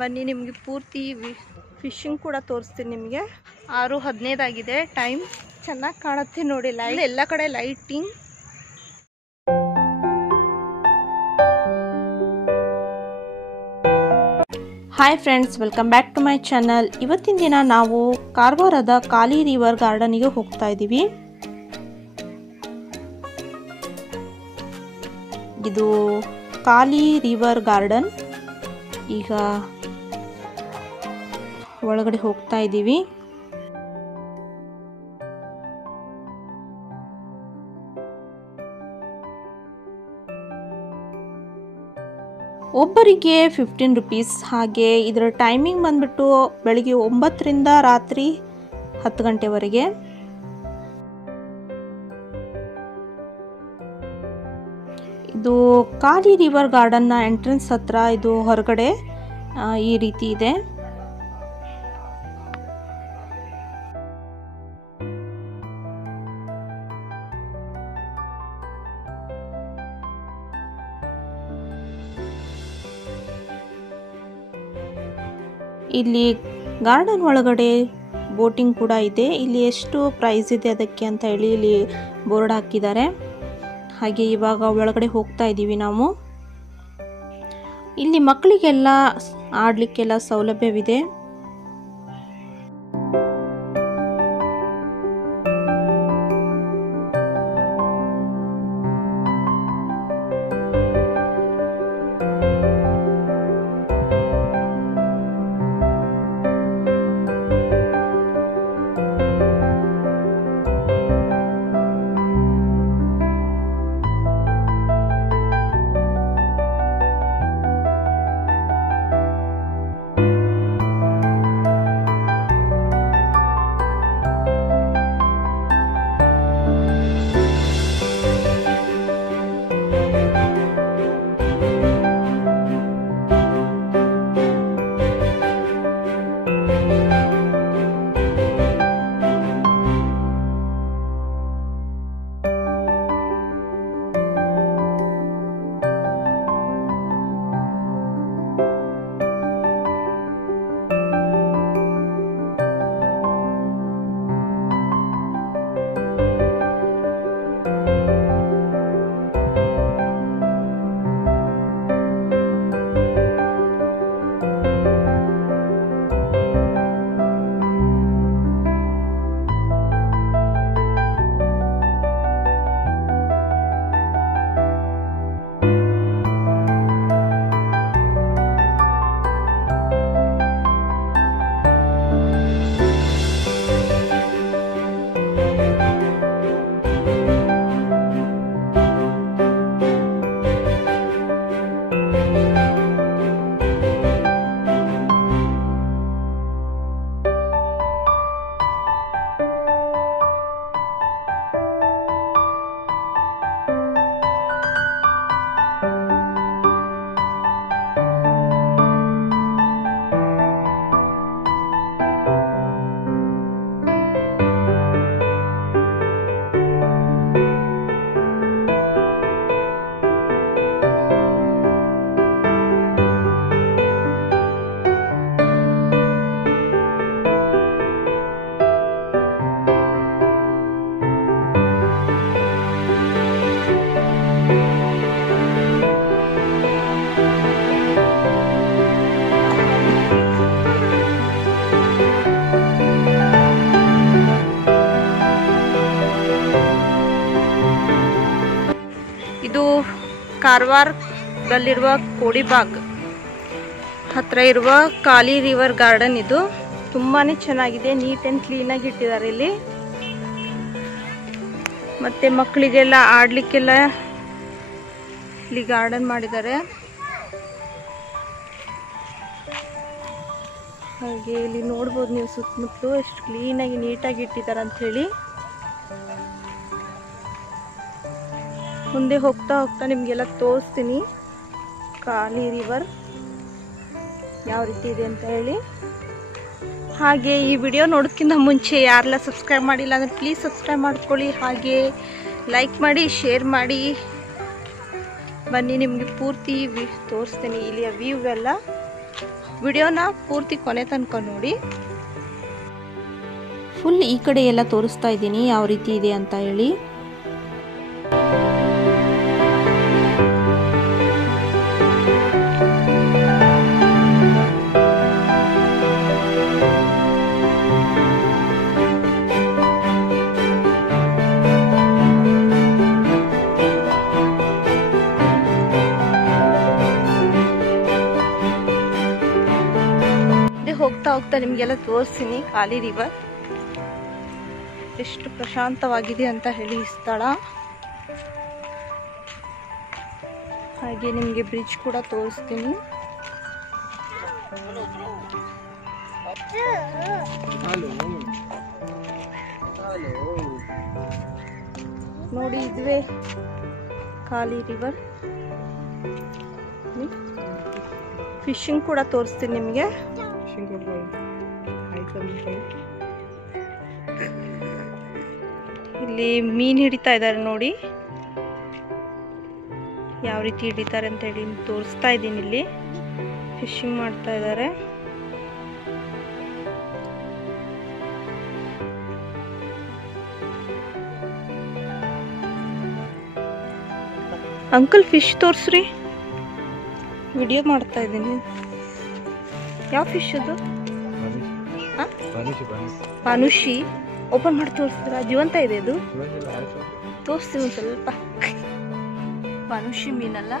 ಬನ್ನಿ ನಿಮಗೆ ಪೂರ್ತಿ ಫಿಶಿಂಗ್ ಕೂಡ ತೋರಿಸ್ತೀನಿ ನಿಮಗೆ. 6:15 ಆಗಿದೆ ಟೈಮ್. ಚೆನ್ನಾಗಿ ಕಾಣುತ್ತೆ ನೋಡಿ, ಲೈಟ್ ಎಲ್ಲ ಕಡೆ lighting. Hi friends, welcome back to my channel. ಇವತ್ತಿನ ದಿನ ನಾವು ಕಾರವಾರದ ಕಾಲಿ ರಿವರ್ ಗಾರ್ಡನ್ಗೆ ಹೋಗ್ತಾ ಇದ್ದೀವಿ. ಇದು ಕಾಲಿ ರಿವರ್ ಗಾರ್ಡನ್. ಈಗ ಒಳಗಡೆ ಹೋಗ್ತಾ ಇದ್ದೀವಿ. ಒಬ್ಬರಿಗೆ 15 ರೂಪೀಸ್. ಹಾಗೆ ಇದರ ಟೈಮಿಂಗ್ ಬಂದ್ಬಿಟ್ಟು ಬೆಳಿಗ್ಗೆ 9ರಿಂದ ರಾತ್ರಿ 10 ಗಂಟೆವರೆಗೆ. ಇದು ಕಾಲಿ ರಿವರ್ ಗಾರ್ಡನ್ನ ಎಂಟ್ರೆನ್ಸ್ ಹತ್ರ, ಇದು ಹೊರಗಡೆ ಈ ರೀತಿ ಇದೆ. ಇಲ್ಲಿ ಗಾರ್ಡನ್ ಒಳಗಡೆ ಬೋಟಿಂಗ್ ಕೂಡ ಇದೆ. ಇಲ್ಲಿ ಎಷ್ಟು ಪ್ರೈಸ್ ಇದೆ ಅದಕ್ಕೆ ಅಂತ ಹೇಳಿ ಇಲ್ಲಿ ಬೋರ್ಡ್ ಹಾಕಿದ್ದಾರೆ. ಹಾಗೆ ಇವಾಗ ಒಳಗಡೆ ಹೋಗ್ತಾ ಇದ್ದೀವಿ ನಾವು. ಇಲ್ಲಿ ಮಕ್ಕಳಿಗೆಲ್ಲ ಆಡಲಿಕ್ಕೆಲ್ಲ ಸೌಲಭ್ಯವಿದೆ. ಇದು ಕಾರವಾರದಲ್ಲಿರುವ ಕೋಡಿಬಾಗ್ ಹತ್ರ ಇರುವ ಕಾಲಿ ರಿವರ್ ಗಾರ್ಡನ್. ಇದು ತುಂಬಾನೇ ಚೆನ್ನಾಗಿದೆ, ನೀಟ್ ಅಂಡ್ ಕ್ಲೀನ್ ಆಗಿ ಇಟ್ಟಿದ್ದಾರೆ ಇಲ್ಲಿ. ಮತ್ತೆ ಮಕ್ಕಳಿಗೆಲ್ಲ ಆಡ್ಲಿಕ್ಕೆಲ್ಲ ಇಲ್ಲಿ ಗಾರ್ಡನ್ ಮಾಡಿದ್ದಾರೆ. ಹಾಗೆ ಇಲ್ಲಿ ನೋಡ್ಬೋದು ನೀವು ಸುತ್ತಮುತ್ತಲು ಎಷ್ಟು ಕ್ಲೀನ್ ಆಗಿ ನೀಟಾಗಿ ಇಟ್ಟಿದ್ದಾರೆ ಅಂತ ಹೇಳಿ. ಮುಂದೆ ಹೋಗ್ತಾ ಹೋಗ್ತಾ ನಿಮಗೆಲ್ಲ ತೋರಿಸ್ತೀನಿ ಕಾಲಿ ರಿವರ್ ಯಾವ ರೀತಿ ಇದೆ ಅಂತ ಹೇಳಿ. ಹಾಗೆ ಈ ವಿಡಿಯೋ ನೋಡೋದಕ್ಕಿಂತ ಮುಂಚೆ ಯಾರೆಲ್ಲ ಸಬ್ಸ್ಕ್ರೈಬ್ ಮಾಡಿಲ್ಲ ಅಂದರೆ ಪ್ಲೀಸ್ ಸಬ್ಸ್ಕ್ರೈಬ್ ಮಾಡ್ಕೊಳ್ಳಿ. ಹಾಗೆ ಲೈಕ್ ಮಾಡಿ, ಶೇರ್ ಮಾಡಿ. ಬನ್ನಿ ನಿಮಗೆ ಪೂರ್ತಿ ತೋರಿಸ್ತೀನಿ ಇಲ್ಲಿಯ ವ್ಯೂ ಎಲ್ಲ. ವಿಡಿಯೋನ ಪೂರ್ತಿ ಕೊನೆ ತನಕ ನೋಡಿ. ಫುಲ್ ಈ ಕಡೆ ಎಲ್ಲ ತೋರಿಸ್ತಾ ಇದ್ದೀನಿ ಯಾವ ರೀತಿ ಇದೆ ಅಂತ ಹೇಳಿ. ಹೋಗ್ತಾ ಹೋಗ್ತಾ ನಿಮಗೆಲ್ಲ ತೋರಿಸ್ತೀನಿ ಕಾಲಿ ರಿವರ್ ಎಷ್ಟು ಪ್ರಶಾಂತವಾಗಿದೆ ಅಂತ ಹೇಳಿ ಈ ಸ್ಥಳ. ಹಾಗೆ ನಿಮಗೆ ಬ್ರಿಡ್ಜ್ ಕೂಡ ತೋರಿಸ್ತೀನಿ. ನೋಡಿ ಇದುವೇ ಕಾಲಿ ರಿವರ್. ಫಿಶಿಂಗ್ ಕೂಡ ತೋರಿಸ್ತೀನಿ ನಿಮಗೆ. ಇಲ್ಲಿ ಮೀನು ಹಿಡಿತಾ ಇದ್ದಾರೆ ನೋಡಿ, ಯಾವ ರೀತಿ ಹಿಡಿತಾರೆ ಅಂತ ಹೇಳಿ ತೋರಿಸ್ತಾ ಇದ್ದೀನಿ. ಇಲ್ಲಿ ಫಿಶಿಂಗ್ ಮಾಡ್ತಾ ಇದ್ದಾರೆ. ಅಂಕಲ್ ಫಿಶ್ ತೋರಿಸ್ರಿ, ವಿಡಿಯೋ ಮಾಡ್ತಾ ಇದ್ದೀನಿ. ಯಾವ ಫಿಶ್ ಅದು? ಪಾನುಷಿ. ಓಪನ್ ಮಾಡಿ ತೋರಿಸ್ತೀರಾ? ಜೀವಂತ ಇದೆ ಅದು? ತೋರಿಸ್ತೀವಿ ಒಂದು ಸ್ವಲ್ಪ. ಪಾನುಷಿ ಮೀನಲ್ಲ.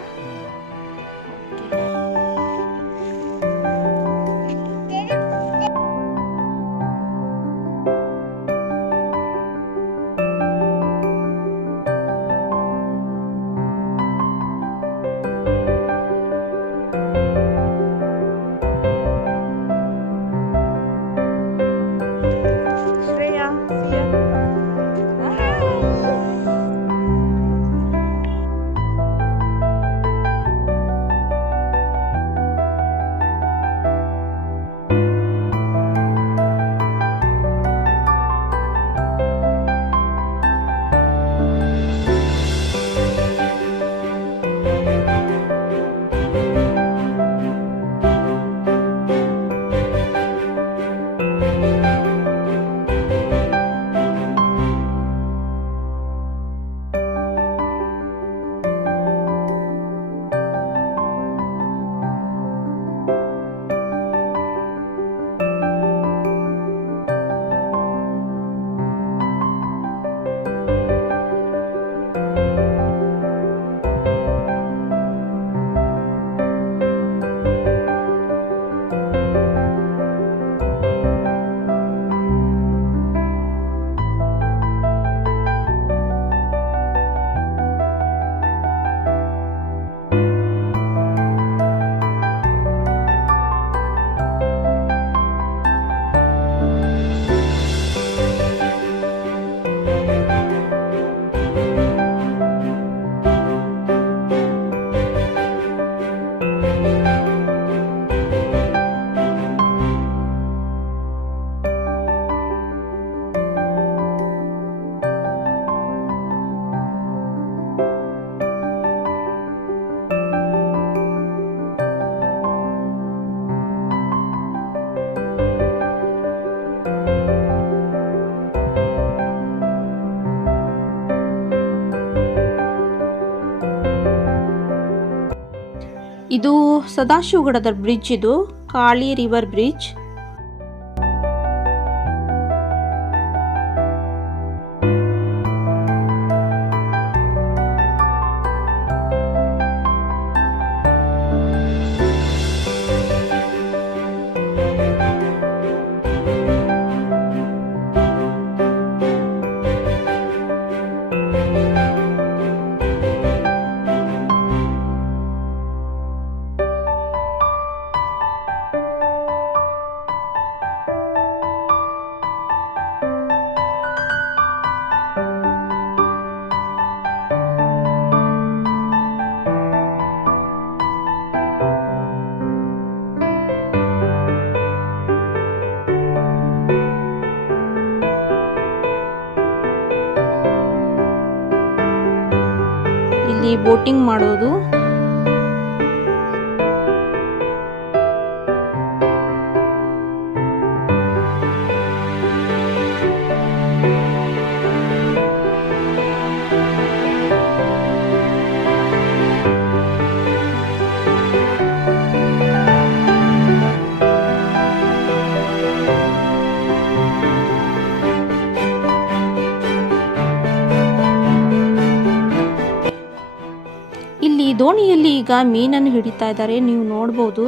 ಇದು ಸದಾಶಿವಗಡದ ಬ್ರಿಡ್ಜ್. ಇದು ಕಾಳಿ ರಿವರ್ ಬ್ರಿಡ್ಜ್. ಇಲ್ಲಿ ಬೋಟಿಂಗ್ ಮಾಡೋದು. ದೋಣಿಯಲ್ಲಿ ಈಗ ಮೀನನ್ನು ಹಿಡಿತಾ ಇದ್ದಾರೆ, ನೀವು ನೋಡ್ಬೋದು.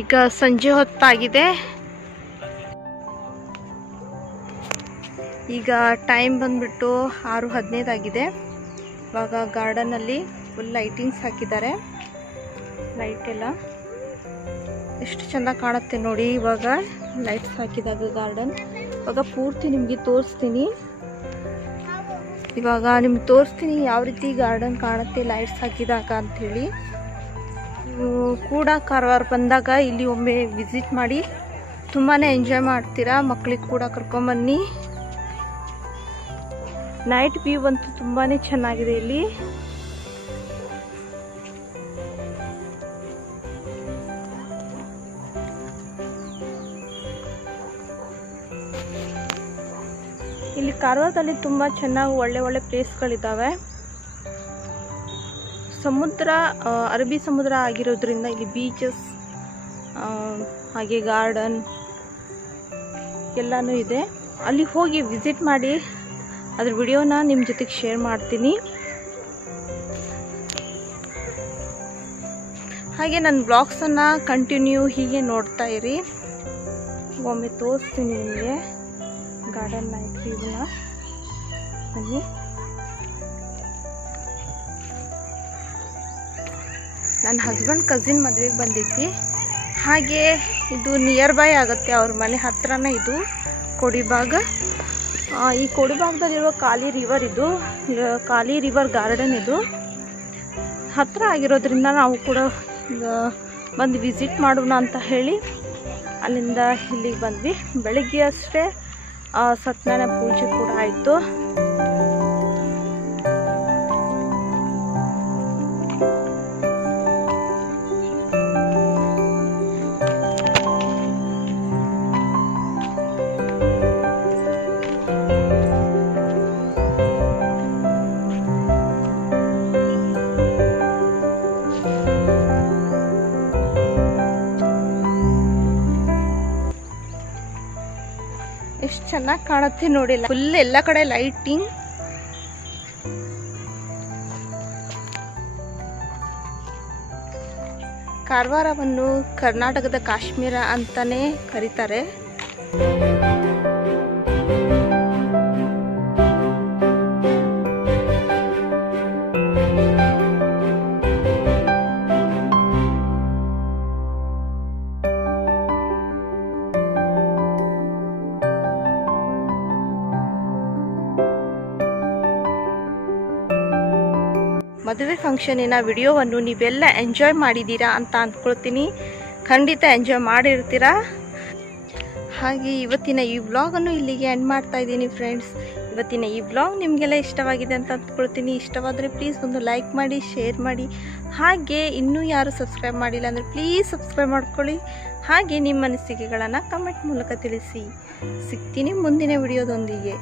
ಈಗ ಸಂಜೆ ಹೊತ್ತಾಗಿದೆ. ಈಗ ಟೈಮ್ ಬಂದ್ಬಿಟ್ಟು 6:15 ಆಗಿದೆ. ಇವಾಗ ಗಾರ್ಡನಲ್ಲಿ ಫುಲ್ ಲೈಟಿಂಗ್ಸ್ ಹಾಕಿದ್ದಾರೆ. ಲೈಟ್ ಎಲ್ಲ ಎಷ್ಟು ಚೆಂದ ಕಾಣುತ್ತೆ ನೋಡಿ. ಇವಾಗ ಲೈಟ್ಸ್ ಹಾಕಿದಾಗ ಗಾರ್ಡನ್ ಇವಾಗ ಪೂರ್ತಿ ನಿಮಗೆ ತೋರಿಸ್ತೀನಿ. ಇವಾಗ ನಿಮ್ಗೆ ತೋರಿಸ್ತೀನಿ ಯಾವ ರೀತಿ ಗಾರ್ಡನ್ ಕಾಣುತ್ತೆ ಲೈಟ್ಸ್ ಹಾಕಿದಾಗ ಅಂಥೇಳಿ. ನೀವು ಕೂಡ ಕಾರವಾರ ಬಂದಾಗ ಇಲ್ಲಿ ಒಮ್ಮೆ ವಿಸಿಟ್ ಮಾಡಿ, ತುಂಬಾ ಎಂಜಾಯ್ ಮಾಡ್ತೀರಾ. ಮಕ್ಕಳಿಗೆ ಕೂಡ ಕರ್ಕೊಂಬನ್ನಿ. ನೈಟ್ ವ್ಯೂ ಅಂತೂ ತುಂಬಾ ಚೆನ್ನಾಗಿದೆ ಇಲ್ಲಿ. ಇಲ್ಲಿ ಕಾರವಾರದಲ್ಲಿ ತುಂಬ ಚೆನ್ನಾಗಿ ಒಳ್ಳೆ ಪ್ಲೇಸ್ಗಳಿದ್ದಾವೆ. ಸಮುದ್ರ ಅರಬ್ಬಿ ಸಮುದ್ರ ಆಗಿರೋದ್ರಿಂದ ಇಲ್ಲಿ ಬೀಚಸ್ ಹಾಗೆ ಗಾರ್ಡನ್ ಎಲ್ಲನೂ ಇದೆ. ಅಲ್ಲಿ ಹೋಗಿ ವಿಸಿಟ್ ಮಾಡಿ, ಅದ್ರ ವಿಡಿಯೋನ ನಿಮ್ಮ ಜೊತೆಗೆ ಶೇರ್ ಮಾಡ್ತೀನಿ. ಹಾಗೆ ನನ್ನ ಬ್ಲಾಗ್ಸನ್ನು ಕಂಟಿನ್ಯೂ ಹೀಗೆ ನೋಡ್ತಾ ಇರಿ. ಒಮ್ಮೆ ತೋರಿಸ್ತೀನಿ ನಿಮಗೆ ಗಾರ್ಡನ್ ನೈಟ್ ವ್ಯೂನ. ಬನ್ನಿ. ನನ್ನ ಹಸ್ಬೆಂಡ್ ಕಸಿನ್ ಮದುವೆಗೆ ಬಂದಿದ್ವಿ. ಹಾಗೆ ಇದು ನಿಯರ್ ಬೈ ಆಗುತ್ತೆ, ಅವ್ರ ಮನೆ ಹತ್ರನೇ ಇದು ಕೋಡಿಬಾಗ್. ಈ ಕೋಡಿಬಾಗ್ದಲ್ಲಿರುವ ಕಾಲಿ ರಿವರ್, ಇದು ಕಾಲಿ ರಿವರ್ ಗಾರ್ಡನ್. ಇದು ಹತ್ರ ಆಗಿರೋದ್ರಿಂದ ನಾವು ಕೂಡ ಬಂದು ವಿಸಿಟ್ ಮಾಡೋಣ ಅಂತ ಹೇಳಿ ಅಲ್ಲಿಂದ ಇಲ್ಲಿಗೆ ಬಂದ್ವಿ. ಬೆಳಿಗ್ಗೆ ಅಷ್ಟೇ ಸತ್ಯನಾರಾಯಣ ಪೂಜೆ ಕೂಡ ಆಯಿತು. ಎಷ್ಟು ಚೆನ್ನಾಗಿ ಕಾಣುತ್ತೆ ನೋಡಿ. ಫುಲ್ ಎಲ್ಲ ಕಡೆ ಲೈಟಿಂಗ್. ಕಾರವಾರವನ್ನು ಕರ್ನಾಟಕದ ಕಾಶ್ಮೀರ ಅಂತಾನೆ ಕರೀತಾರೆ. ಮದುವೆ ಫಂಕ್ಷನಿನ ವಿಡಿಯೋವನ್ನು ನೀವೆಲ್ಲ ಎಂಜಾಯ್ ಮಾಡಿದ್ದೀರಾ ಅಂತ ಅಂದ್ಕೊಳ್ತೀನಿ. ಖಂಡಿತ ಎಂಜಾಯ್ ಮಾಡಿರ್ತೀರಾ. ಹಾಗೆ ಇವತ್ತಿನ ಈ ವ್ಲಾಗನ್ನು ಇಲ್ಲಿಗೆ ಎಂಡ್ ಮಾಡ್ತಾ ಇದ್ದೀನಿ ಫ್ರೆಂಡ್ಸ್. ಇವತ್ತಿನ ಈ ವ್ಲಾಗ್ ನಿಮಗೆಲ್ಲ ಇಷ್ಟವಾಗಿದೆ ಅಂತ ಅಂದ್ಕೊಳ್ತೀನಿ. ಇಷ್ಟವಾದರೆ ಪ್ಲೀಸ್ ಒಂದು ಲೈಕ್ ಮಾಡಿ, ಶೇರ್ ಮಾಡಿ. ಹಾಗೆ ಇನ್ನೂ ಯಾರು ಸಬ್ಸ್ಕ್ರೈಬ್ ಮಾಡಿಲ್ಲ ಅಂದರೆ ಪ್ಲೀಸ್ ಸಬ್ಸ್ಕ್ರೈಬ್ ಮಾಡ್ಕೊಳ್ಳಿ. ಹಾಗೆ ನಿಮ್ಮ ಅನಿಸಿಕೆಗಳನ್ನು ಕಮೆಂಟ್ ಮೂಲಕ ತಿಳಿಸಿ. ಸಿಗ್ತೀನಿ ಮುಂದಿನ ವಿಡಿಯೋದೊಂದಿಗೆ.